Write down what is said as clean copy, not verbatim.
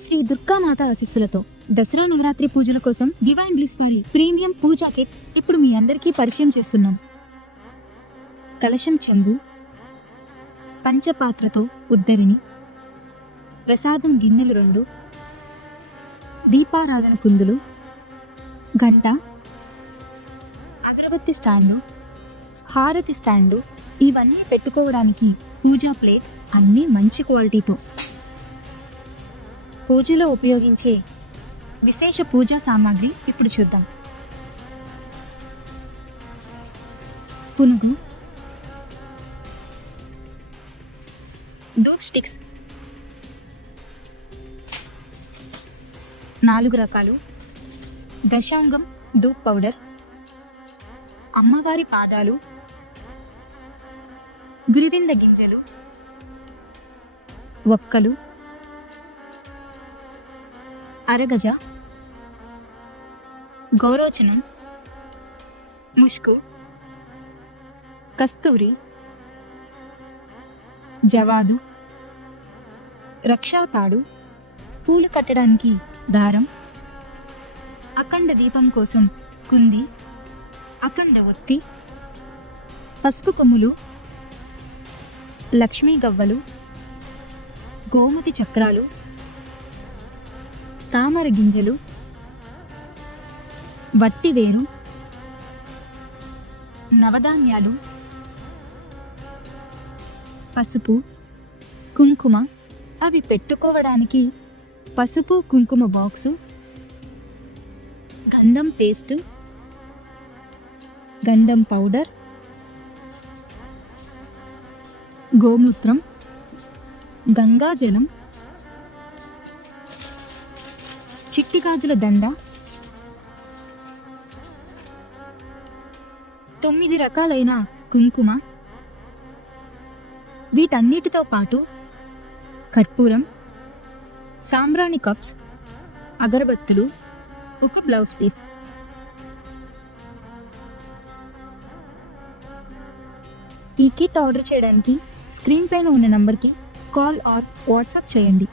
శ్రీ దుర్గామాత ఆశీస్సులతో దసరా నవరాత్రి పూజల కోసం డివైన్ బ్లిస్ వారి ప్రీమియం పూజా కిట్ ఇప్పుడు మీ అందరికీ పరిచయం చేస్తున్నాం. కలశం చెంబు, పంచపాత్రతో ఉద్దరిని, ప్రసాదం గిన్నెలు 2, దీపారాధన కుందులు, గంట, అగరబత్తి స్టాండు, హారతి స్టాండు, ఇవన్నీ పెట్టుకోవడానికి పూజా ప్లేట్ అన్నీ మంచి క్వాలిటీతో. పూజలో ఉపయోగించే విశేష పూజా సామాగ్రి ఇప్పుడు చూద్దాం. పునుగు, ధూప్ స్టిక్స్ 4 రకాలు, దశాంగం ధూప్ పౌడర్, అమ్మవారి పాదాలు, గురివింద గింజలు, ఒక్కలు, అరగజ, గౌరోచనం, ముష్కు, కస్తూరి, జవాదు, రక్షాతాడు, పూలు కట్టడానికి దారం, అఖండ దీపం కోసం కుంది, అఖండ ఒత్తి, పసుపు కొమ్ములు, లక్ష్మీ గవ్వలు, గోమతి చక్రాలు, తామర గింజలు, వట్టివేరు, నవధాన్యాలు, పసుపు, కుంకుమ, అవి పెట్టుకోవడానికి పసుపు కుంకుమ బాక్సు, గంధం పేస్టు, గంధం పౌడర్, గోమూత్రం, గంగాజలం, చిట్టి గాజుల దండ, 9 రకాలైన కుంకుమ, వీటన్నిటితో పాటు కర్పూరం, సాంబ్రాణి కప్స్, అగరబత్తులు, ఒక బ్లౌజ్ పీస్. ఈ కిట్ ఆర్డర్ చేయడానికి స్క్రీన్ పైన ఉన్న నంబర్కి కాల్ ఆర్ వాట్సాప్ చేయండి.